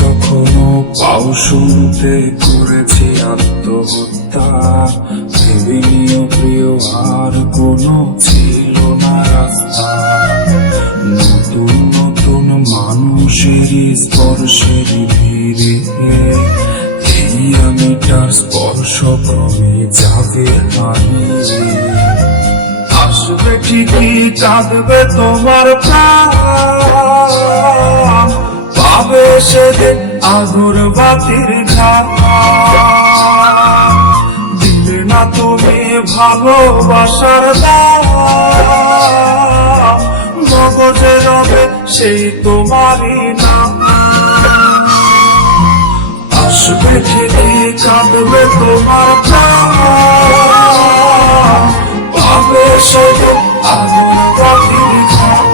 কখনো পাও শুনতে করেছি আত্মহত্যা, ভেবে নিও প্রিয় আর কোনো ছিল না রাস্তা। নতুন নতুন মানুষের স্পর্শের ভিড়ে এই আমিটার স্পর্শ ক্রমে যাবে হারিয়ে। আসবে ঠিকই কাঁদবে তোমার প্রাণ, পাবে সেদিন আগুর বাতির ঘাম। দিলে না তুমি ভালোবাসার দাম, মগজে রবে সেই তোমারই নাম। আসবে ঠিকই কাঁদবে তোমার প্রাণ, পাবে সেদিন আগুন বাতির ঘাম।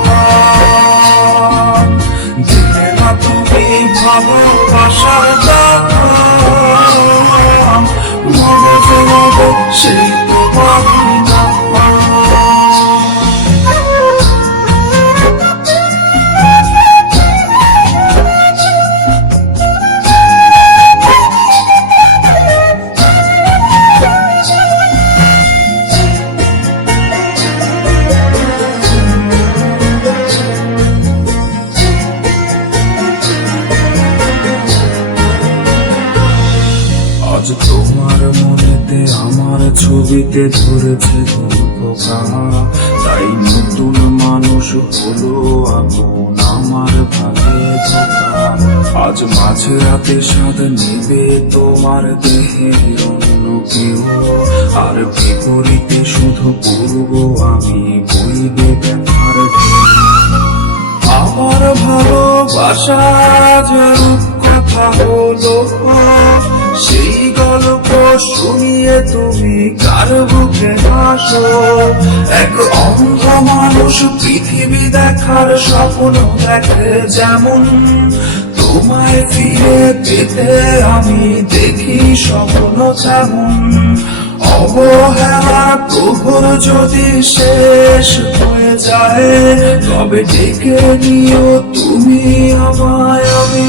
দিলে না তুমি ভালোবাসার দাম, মগজে রবে সেই তোমারই নাম। আজ তোমার মনেতে আমার ছবিতে ধরেছে পোকা, তাই নতুন মানুষ হলো আপন আমার ভাগে ধোকা। আজ মাঝে রাতে স্বাদ নেবে তোমার দেহে অন্য কেউ, আর বিপরীতে শুধু পূর্ব আমি বইবে ব্যথার ঢেউ। আমার ভালোবাসা যে কথা হলো, সেই গল্প শুনিয়ে তুমি কার বুকে হাসো। এক অন্ধ মানুষ পৃথিবী দেখার স্বপ্ন দেখে যেমন, তোমায় ফিরে পেতে আমি দেখি স্বপ্ন তেমন। অবহেলা প্রভুর যদি শেষ হয়ে যায়, তবে ডেকে নিও তুমি আমায়। আমি